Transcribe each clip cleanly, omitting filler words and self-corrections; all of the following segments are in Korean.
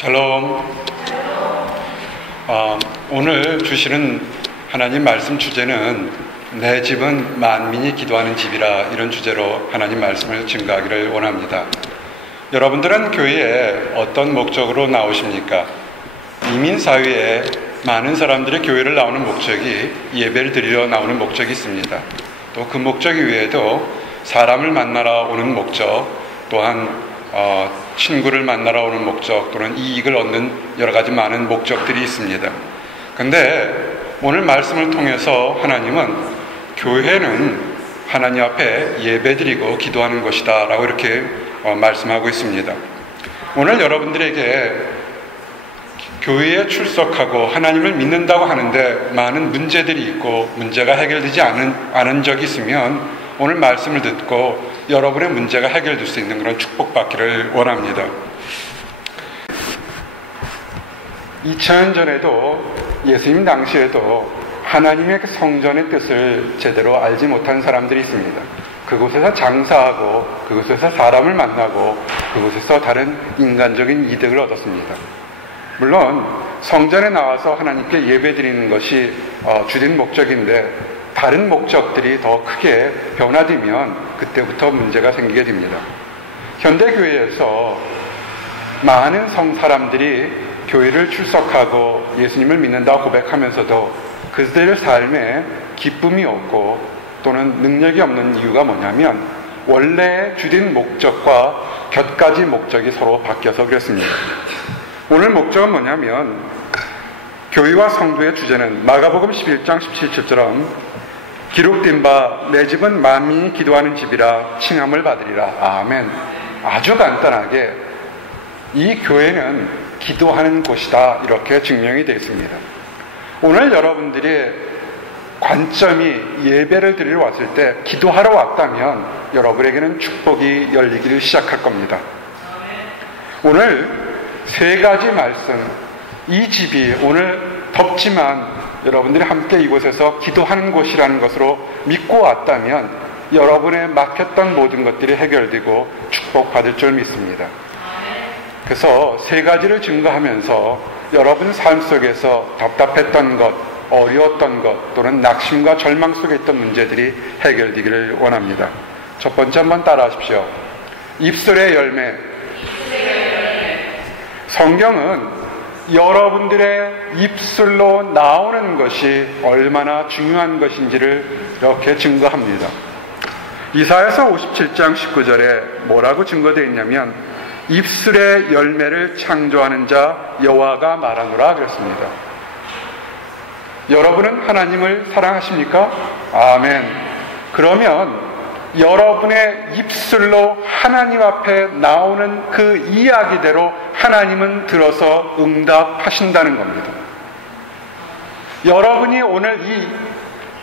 샬롬. 오늘 주시는 하나님 말씀 주제는 내 집은 만민이 기도하는 집이라, 이런 주제로 하나님 말씀을 증거하기를 원합니다. 여러분들은 교회에 어떤 목적으로 나오십니까? 이민사회에 많은 사람들이 교회를 나오는 목적이 예배를 드리러 나오는 목적이 있습니다. 또 그 목적 이외에도 사람을 만나러 오는 목적, 또한 친구를 만나러 오는 목적, 또는 이익을 얻는 여러 가지 많은 목적들이 있습니다. 근데 오늘 말씀을 통해서 하나님은 교회는 하나님 앞에 예배드리고 기도하는 것이다 라고 이렇게 말씀하고 있습니다. 오늘 여러분들에게 교회에 출석하고 하나님을 믿는다고 하는데 많은 문제들이 있고 문제가 해결되지 않은 적이 있으면 오늘 말씀을 듣고 여러분의 문제가 해결될 수 있는 그런 축복받기를 원합니다. 2000년 전에도, 예수님 당시에도 하나님의 성전의 뜻을 제대로 알지 못한 사람들이 있습니다. 그곳에서 장사하고 그곳에서 사람을 만나고 그곳에서 다른 인간적인 이득을 얻었습니다. 물론 성전에 나와서 하나님께 예배드리는 것이 주된 목적인데, 다른 목적들이 더 크게 변화되면 그때부터 문제가 생기게 됩니다. 현대교회에서 많은 사람들이 교회를 출석하고 예수님을 믿는다고 고백하면서도 그들의 삶에 기쁨이 없고 또는 능력이 없는 이유가 뭐냐면, 원래 주된 목적과 곁가지 목적이 서로 바뀌어서 그렇습니다. 오늘 목적은 뭐냐면, 교회와 성도의 주제는 마가복음 11장 17절처럼 기록된 바 내 집은 만민이 기도하는 집이라 칭함을 받으리라. 아멘. 아주 간단하게 이 교회는 기도하는 곳이다, 이렇게 증명이 되어 있습니다. 오늘 여러분들의 관점이 예배를 드리러 왔을 때 기도하러 왔다면 여러분에게는 축복이 열리기를 시작할 겁니다. 오늘 세 가지 말씀, 이 집이 오늘 덥지만 여러분들이 함께 이곳에서 기도하는 곳이라는 것으로 믿고 왔다면 여러분의 막혔던 모든 것들이 해결되고 축복받을 줄 믿습니다. 그래서 세 가지를 증거하면서 여러분 삶 속에서 답답했던 것, 어려웠던 것, 또는 낙심과 절망 속에 있던 문제들이 해결되기를 원합니다. 첫 번째, 한번 따라 하십시오. 입술의 열매. 성경은 여러분들의 입술로 나오는 것이 얼마나 중요한 것인지를 이렇게 증거합니다. 이사야서 57장 19절에 뭐라고 증거되어 있냐면, 입술의 열매를 창조하는 자 여호와가 말하노라 그랬습니다. 여러분은 하나님을 사랑하십니까? 아멘. 그러면 여러분의 입술로 하나님 앞에 나오는 그 이야기대로 하나님은 들어서 응답하신다는 겁니다. 여러분이 오늘 이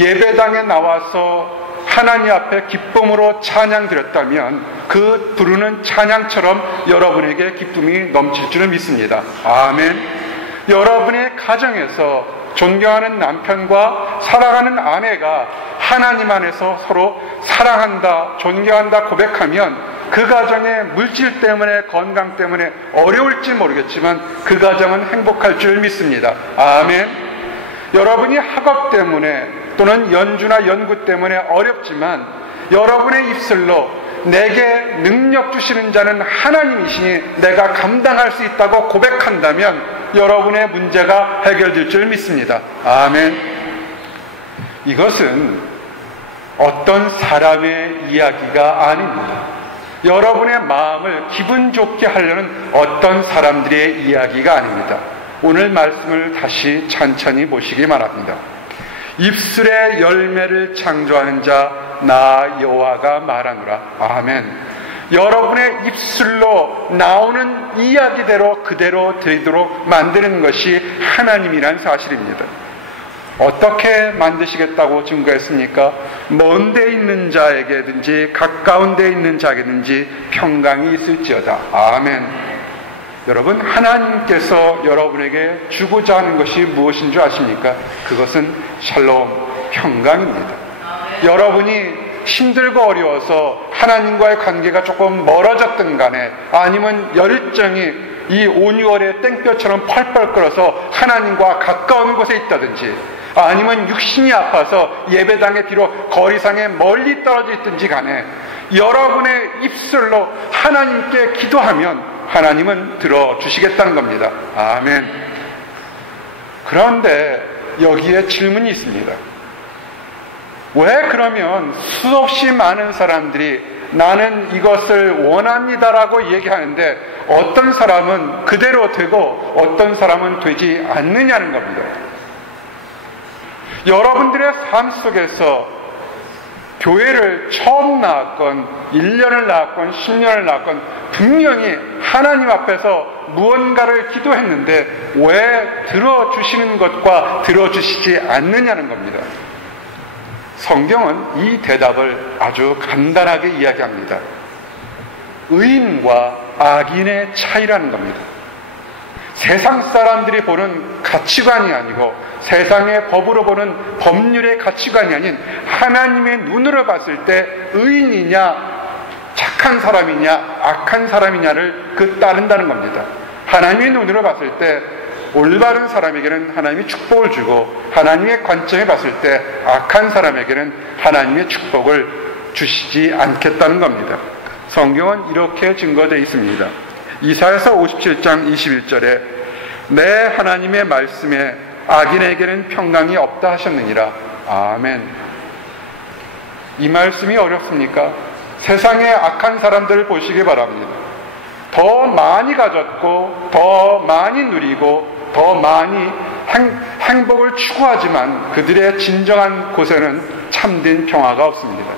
예배당에 나와서 하나님 앞에 기쁨으로 찬양 드렸다면 그 부르는 찬양처럼 여러분에게 기쁨이 넘칠 줄을 믿습니다. 아멘. 여러분의 가정에서 존경하는 남편과 사랑하는 아내가 하나님 안에서 서로 사랑한다, 존경한다 고백하면 그 가정의 물질 때문에, 건강 때문에 어려울지 모르겠지만 그 가정은 행복할 줄 믿습니다. 아멘. 여러분이 학업 때문에 또는 연주나 연구 때문에 어렵지만 여러분의 입술로 내게 능력 주시는 자는 하나님이시니 내가 감당할 수 있다고 고백한다면 여러분의 문제가 해결될 줄 믿습니다. 아멘. 이것은 어떤 사람의 이야기가 아닙니다. 여러분의 마음을 기분 좋게 하려는 어떤 사람들의 이야기가 아닙니다. 오늘 말씀을 다시 천천히 보시기 바랍니다. 입술의 열매를 창조하는 자 나 여호와가 말하노라. 아멘. 여러분의 입술로 나오는 이야기대로 그대로 되도록 만드는 것이 하나님이란 사실입니다. 어떻게 만드시겠다고 증거했습니까? 먼 데 있는 자에게든지 가까운 데 있는 자에게든지 평강이 있을지어다. 아멘. 여러분, 하나님께서 여러분에게 주고자 하는 것이 무엇인 줄 아십니까? 그것은 샬롬, 평강입니다. 여러분이 힘들고 어려워서 하나님과의 관계가 조금 멀어졌든 간에, 아니면 열정이 이 온유월의 땡볕처럼 펄펄 끓어서 하나님과 가까운 곳에 있다든지, 아니면 육신이 아파서 예배당에 비록 거리상에 멀리 떨어져 있든지 간에 여러분의 입술로 하나님께 기도하면 하나님은 들어주시겠다는 겁니다. 아멘. 그런데 여기에 질문이 있습니다. 왜 그러면 수없이 많은 사람들이 나는 이것을 원합니다라고 얘기하는데 어떤 사람은 그대로 되고 어떤 사람은 되지 않느냐는 겁니다. 여러분들의 삶 속에서 교회를 처음 나왔건 1년을 나왔건 10년을 나왔건 분명히 하나님 앞에서 무언가를 기도했는데 왜 들어주시는 것과 들어주시지 않느냐는 겁니다. 성경은 이 대답을 아주 간단하게 이야기합니다. 의인과 악인의 차이라는 겁니다. 세상 사람들이 보는 가치관이 아니고 세상의 법으로 보는 법률의 가치관이 아닌 하나님의 눈으로 봤을 때 의인이냐 착한 사람이냐 악한 사람이냐를 따른다는 겁니다. 하나님의 눈으로 봤을 때 올바른 사람에게는 하나님이 축복을 주고 하나님의 관점에 봤을 때 악한 사람에게는 하나님의 축복을 주시지 않겠다는 겁니다. 성경은 이렇게 증거되어 있습니다. 이사야서 57장 21절에 내 하나님의 말씀에 악인에게는 평강이 없다 하셨느니라. 아멘. 이 말씀이 어렵습니까? 세상의 악한 사람들을 보시기 바랍니다. 더 많이 가졌고 더 많이 누리고 더 많이 행복을 추구하지만 그들의 진정한 곳에는 참된 평화가 없습니다.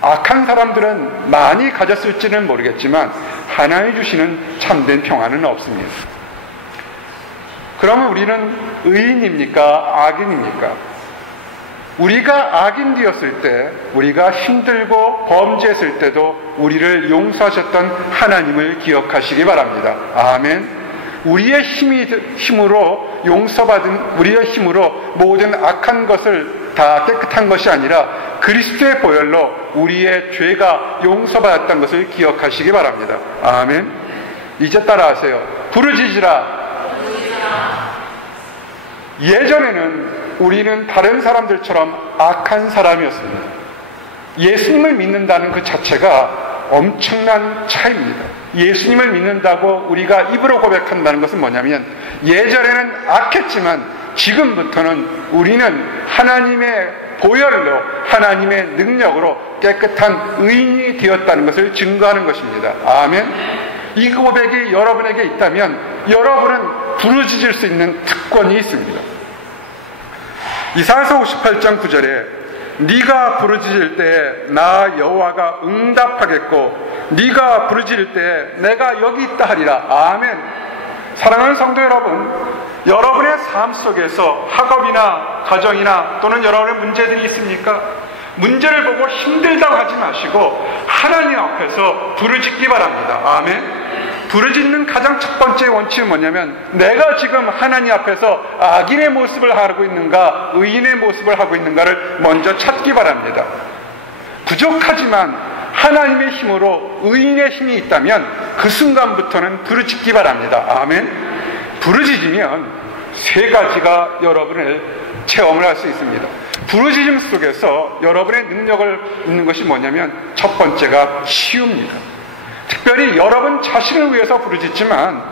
악한 사람들은 많이 가졌을지는 모르겠지만 하나님이 주시는 참된 평화는 없습니다. 그러면 우리는 의인입니까? 악인입니까? 우리가 악인 되었을 때, 우리가 힘들고 범죄했을 때도 우리를 용서하셨던 하나님을 기억하시기 바랍니다. 아멘. 우리의 힘으로 용서받은, 우리의 힘으로 모든 악한 것을 다 깨끗한 것이 아니라 그리스도의 보혈로 우리의 죄가 용서받았다는 것을 기억하시기 바랍니다. 아멘. 이제 따라하세요. 부르짖으라. 예전에는 우리는 다른 사람들처럼 악한 사람이었습니다. 예수님을 믿는다는 그 자체가 엄청난 차이입니다. 예수님을 믿는다고 우리가 입으로 고백한다는 것은 뭐냐면 예전에는 악했지만 지금부터는 우리는 하나님의 보혈로 하나님의 능력으로 깨끗한 의인이 되었다는 것을 증거하는 것입니다. 아멘. 이 고백이 여러분에게 있다면 여러분은 부르짖을 수 있는 특권이 있습니다. 이사야서 58장 9절에 네가 부르짖을 때 나 여호와가 응답하겠고 네가 부르짖을 때 내가 여기 있다 하리라. 아멘. 사랑하는 성도 여러분, 여러분의 삶 속에서 학업이나 가정이나 또는 여러분의 문제들이 있습니까? 문제를 보고 힘들다고 하지 마시고 하나님 앞에서 부르짖기 바랍니다. 아멘. 부르짖는 가장 첫 번째 원칙은 뭐냐면 내가 지금 하나님 앞에서 악인의 모습을 하고 있는가 의인의 모습을 하고 있는가를 먼저 찾기 바랍니다. 부족하지만 하나님의 힘으로 의인의 힘이 있다면 그 순간부터는 부르짖기 바랍니다. 아멘. 부르짖으면 세 가지가 여러분을 체험을 할 수 있습니다. 부르짖음 속에서 여러분의 능력을 있는 것이 뭐냐면 첫 번째가 치유입니다. 특별히 여러분 자신을 위해서 부르짖지만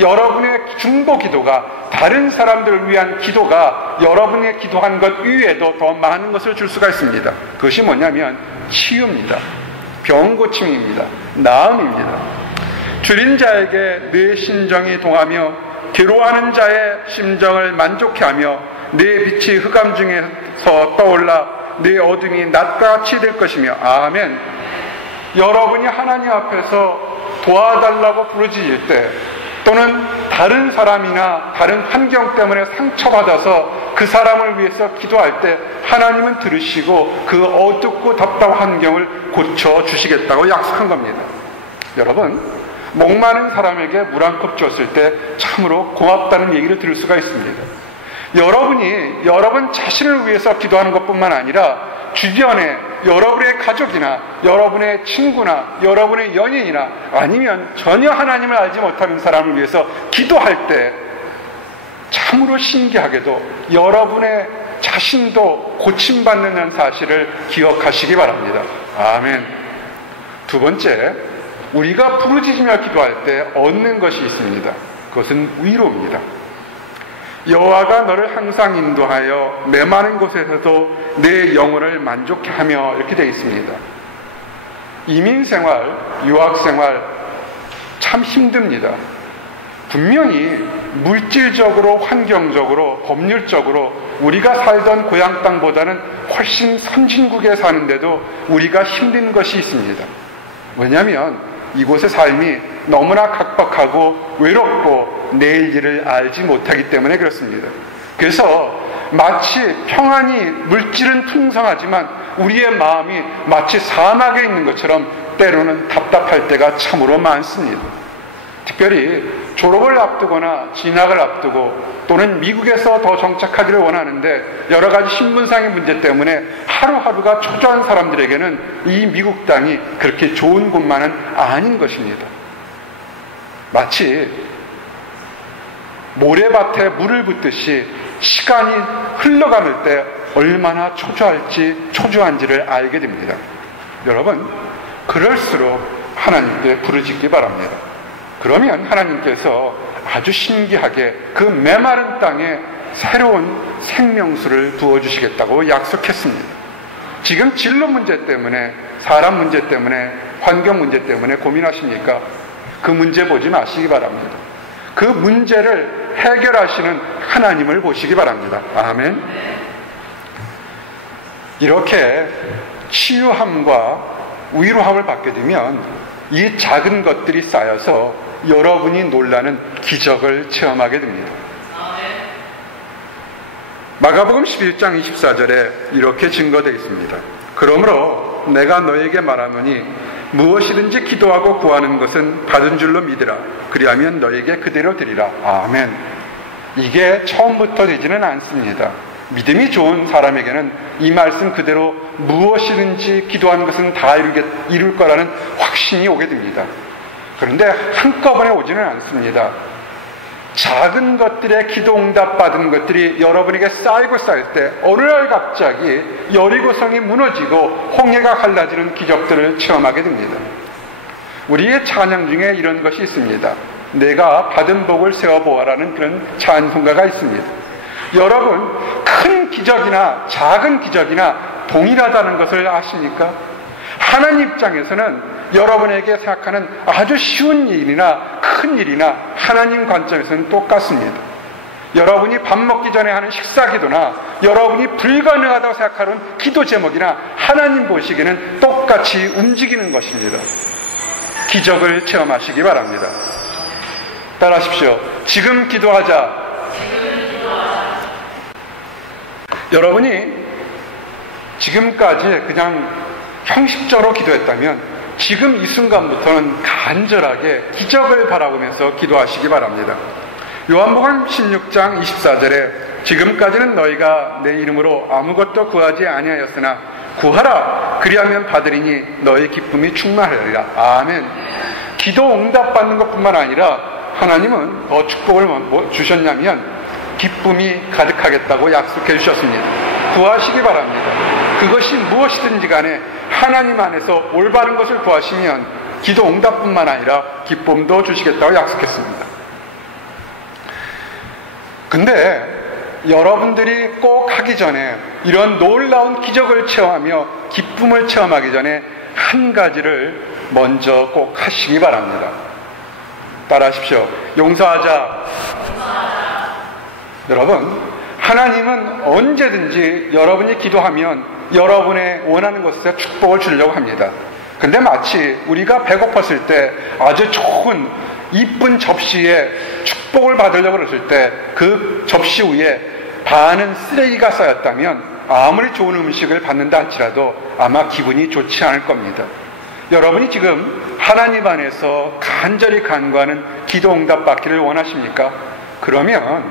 여러분의 중보 기도가 다른 사람들을 위한 기도가 여러분의 기도한 것 이외에도 더 많은 것을 줄 수가 있습니다. 그것이 뭐냐면 치유입니다. 병 고침입니다. 나음입니다. 줄인 자에게 내 심정이 동하며 괴로워하는 자의 심정을 만족해 하며 내 빛이 흑암 중에서 떠올라 내 어둠이 낮과 같이 될 것이며. 아멘. 여러분이 하나님 앞에서 도와달라고 부르짖을 때 또는 다른 사람이나 다른 환경 때문에 상처받아서 그 사람을 위해서 기도할 때 하나님은 들으시고 그 어둡고 답답한 환경을 고쳐주시겠다고 약속한 겁니다. 여러분, 목마른 사람에게 물 한 컵 줬을 때 참으로 고맙다는 얘기를 들을 수가 있습니다. 여러분이 여러분 자신을 위해서 기도하는 것뿐만 아니라 주변에 여러분의 가족이나 여러분의 친구나 여러분의 연인이나 아니면 전혀 하나님을 알지 못하는 사람을 위해서 기도할 때 참으로 신기하게도 여러분의 자신도 고침받는 사실을 기억하시기 바랍니다. 아멘. 두 번째, 우리가 부르짖으며 기도할 때 얻는 것이 있습니다. 그것은 위로입니다. 여호와가 너를 항상 인도하여 메마른 곳에서도 내 영혼을 만족케 하며, 이렇게 되어 있습니다. 이민생활, 유학생활 참 힘듭니다. 분명히 물질적으로, 환경적으로, 법률적으로 우리가 살던 고향 땅보다는 훨씬 선진국에 사는데도 우리가 힘든 것이 있습니다. 왜냐하면 이곳의 삶이 너무나 각박하고 외롭고 내일 일을 알지 못하기 때문에 그렇습니다. 그래서 마치 평안히 물질은 풍성하지만 우리의 마음이 마치 사막에 있는 것처럼 때로는 답답할 때가 참으로 많습니다. 특별히 졸업을 앞두거나 진학을 앞두고 또는 미국에서 더 정착하기를 원하는데 여러 가지 신분상의 문제 때문에 하루하루가 초조한 사람들에게는 이 미국 땅이 그렇게 좋은 곳만은 아닌 것입니다. 마치 모래밭에 물을 붓듯이 시간이 흘러가는 때 얼마나 초조한지를 알게 됩니다. 여러분, 그럴수록 하나님께 부르짖기 바랍니다. 그러면 하나님께서 아주 신기하게 그 메마른 땅에 새로운 생명수를 부어주시겠다고 약속했습니다. 지금 진로 문제 때문에, 사람 문제 때문에, 환경 문제 때문에 고민하십니까? 그 문제 보지 마시기 바랍니다. 그 문제를 해결하시는 하나님을 보시기 바랍니다. 아멘. 이렇게 치유함과 위로함을 받게 되면 이 작은 것들이 쌓여서 여러분이 놀라는 기적을 체험하게 됩니다. 마가복음 11장 24절에 이렇게 증거되어 있습니다. 그러므로 내가 너에게 말하노니 무엇이든지 기도하고 구하는 것은 받은 줄로 믿으라. 그리하면 너에게 그대로 되리라. 아멘. 이게 처음부터 되지는 않습니다. 믿음이 좋은 사람에게는 이 말씀 그대로 무엇이든지 기도하는 것은 다 이룰 거라는 확신이 오게 됩니다. 그런데 한꺼번에 오지는 않습니다. 작은 것들의 기도 응답 받은 것들이 여러분에게 쌓이고 쌓일 때 어느 날 갑자기 여리고성이 무너지고 홍해가 갈라지는 기적들을 체험하게 됩니다. 우리의 찬양 중에 이런 것이 있습니다. 내가 받은 복을 세워보아라는 그런 찬송가가 있습니다. 여러분, 큰 기적이나 작은 기적이나 동일하다는 것을 아십니까? 하나님 입장에서는 여러분에게 생각하는 아주 쉬운 일이나 큰 일이나 하나님 관점에서는 똑같습니다. 여러분이 밥 먹기 전에 하는 식사기도나 여러분이 불가능하다고 생각하는 기도 제목이나 하나님 보시기에는 똑같이 움직이는 것입니다. 기적을 체험하시기 바랍니다. 따라하십시오. 지금 기도하자. 여러분이 지금까지 그냥 형식적으로 기도했다면 지금 이 순간부터는 간절하게 기적을 바라보면서 기도하시기 바랍니다. 요한복음 16장 24절에 지금까지는 너희가 내 이름으로 아무것도 구하지 아니하였으나 구하라. 그리하면 받으리니 너희 기쁨이 충만하리라. 아멘. 기도 응답받는 것뿐만 아니라 하나님은 더 축복을 주셨냐면 기쁨이 가득하겠다고 약속해 주셨습니다. 구하시기 바랍니다. 그것이 무엇이든지 간에 하나님 안에서 올바른 것을 구하시면 기도 응답뿐만 아니라 기쁨도 주시겠다고 약속했습니다. 근데 여러분들이 꼭 하기 전에 이런 놀라운 기적을 체험하며 기쁨을 체험하기 전에 한 가지를 먼저 꼭 하시기 바랍니다. 따라하십시오. 용서하자. 여러분, 하나님은 언제든지 여러분이 기도하면 여러분의 원하는 것에 축복을 주려고 합니다. 근데 마치 우리가 배고팠을 때 아주 좋은 이쁜 접시에 축복을 받으려고 그랬을 때 그 접시 위에 반은 쓰레기가 쌓였다면 아무리 좋은 음식을 받는다 할지라도 아마 기분이 좋지 않을 겁니다. 여러분이 지금 하나님 안에서 간절히 간구하는 기도 응답 받기를 원하십니까? 그러면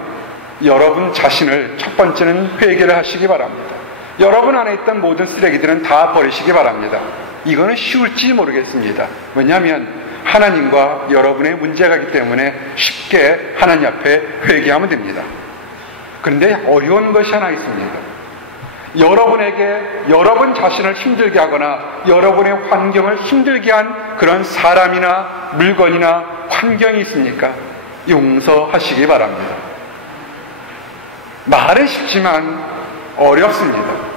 여러분 자신을 첫 번째는 회개를 하시기 바랍니다. 여러분 안에 있던 모든 쓰레기들은 다 버리시기 바랍니다. 이거는 쉬울지 모르겠습니다. 왜냐하면 하나님과 여러분의 문제가 있기 때문에 쉽게 하나님 앞에 회개하면 됩니다. 그런데 어려운 것이 하나 있습니다. 여러분에게 여러분 자신을 힘들게 하거나 여러분의 환경을 힘들게 한 그런 사람이나 물건이나 환경이 있습니까? 용서하시기 바랍니다. 말은 쉽지만 어렵습니다.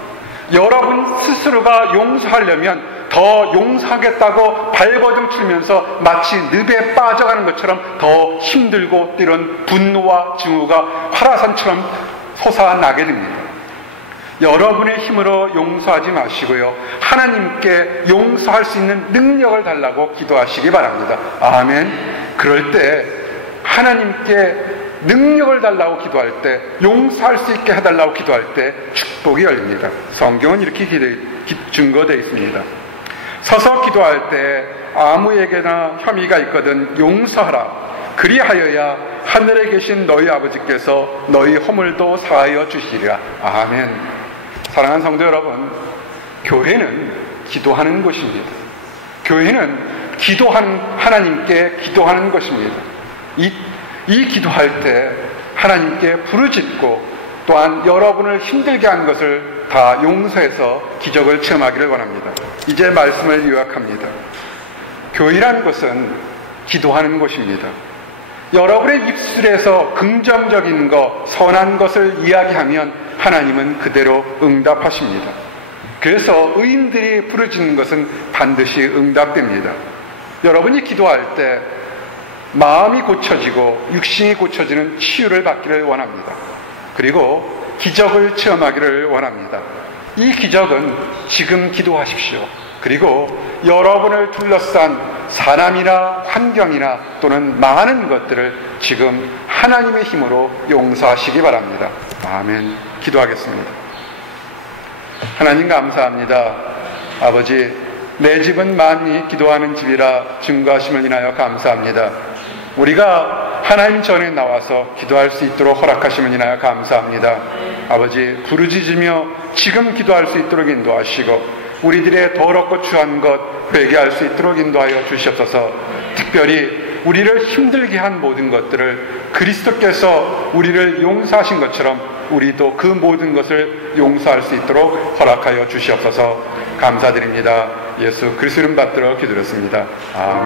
여러분 스스로가 용서하려면 더 용서하겠다고 발버둥 치면서 마치 늪에 빠져가는 것처럼 더 힘들고 때론 분노와 증오가 활화산처럼 솟아나게 됩니다. 여러분의 힘으로 용서하지 마시고요, 하나님께 용서할 수 있는 능력을 달라고 기도하시기 바랍니다. 아멘. 그럴 때 하나님께 능력을 달라고 기도할 때, 용서할 수 있게 해달라고 기도할 때 축복이 열립니다. 성경은 이렇게 증거되어 있습니다. 서서 기도할 때 아무에게나 혐의가 있거든 용서하라. 그리하여야 하늘에 계신 너희 아버지께서 너희 허물도 사하여 주시리라. 아멘. 사랑하는 성도 여러분, 교회는 기도하는 곳입니다. 교회는 기도하는 하나님께 기도하는 것입니다. 이 기도할 때 하나님께 부르짖고 또한 여러분을 힘들게 한 것을 다 용서해서 기적을 체험하기를 원합니다. 이제 말씀을 요약합니다. 교회란 것은 기도하는 곳입니다. 여러분의 입술에서 긍정적인 것, 선한 것을 이야기하면 하나님은 그대로 응답하십니다. 그래서 의인들이 부르짖는 것은 반드시 응답됩니다. 여러분이 기도할 때 마음이 고쳐지고 육신이 고쳐지는 치유를 받기를 원합니다. 그리고 기적을 체험하기를 원합니다. 이 기적은 지금 기도하십시오. 그리고 여러분을 둘러싼 사람이나 환경이나 또는 많은 것들을 지금 하나님의 힘으로 용서하시기 바랍니다. 아멘. 기도하겠습니다. 하나님 감사합니다. 아버지, 내 집은 많이 기도하는 집이라 증거하심을 인하여 감사합니다. 우리가 하나님 전에 나와서 기도할 수 있도록 허락하심을 인하여 감사합니다. 아버지, 부르짖으며 지금 기도할 수 있도록 인도하시고 우리들의 더럽고 추한 것 회개할 수 있도록 인도하여 주시옵소서. 특별히 우리를 힘들게 한 모든 것들을 그리스도께서 우리를 용서하신 것처럼 우리도 그 모든 것을 용서할 수 있도록 허락하여 주시옵소서. 감사드립니다. 예수 그리스도 이름 받들어 기도드렸습니다. 아멘.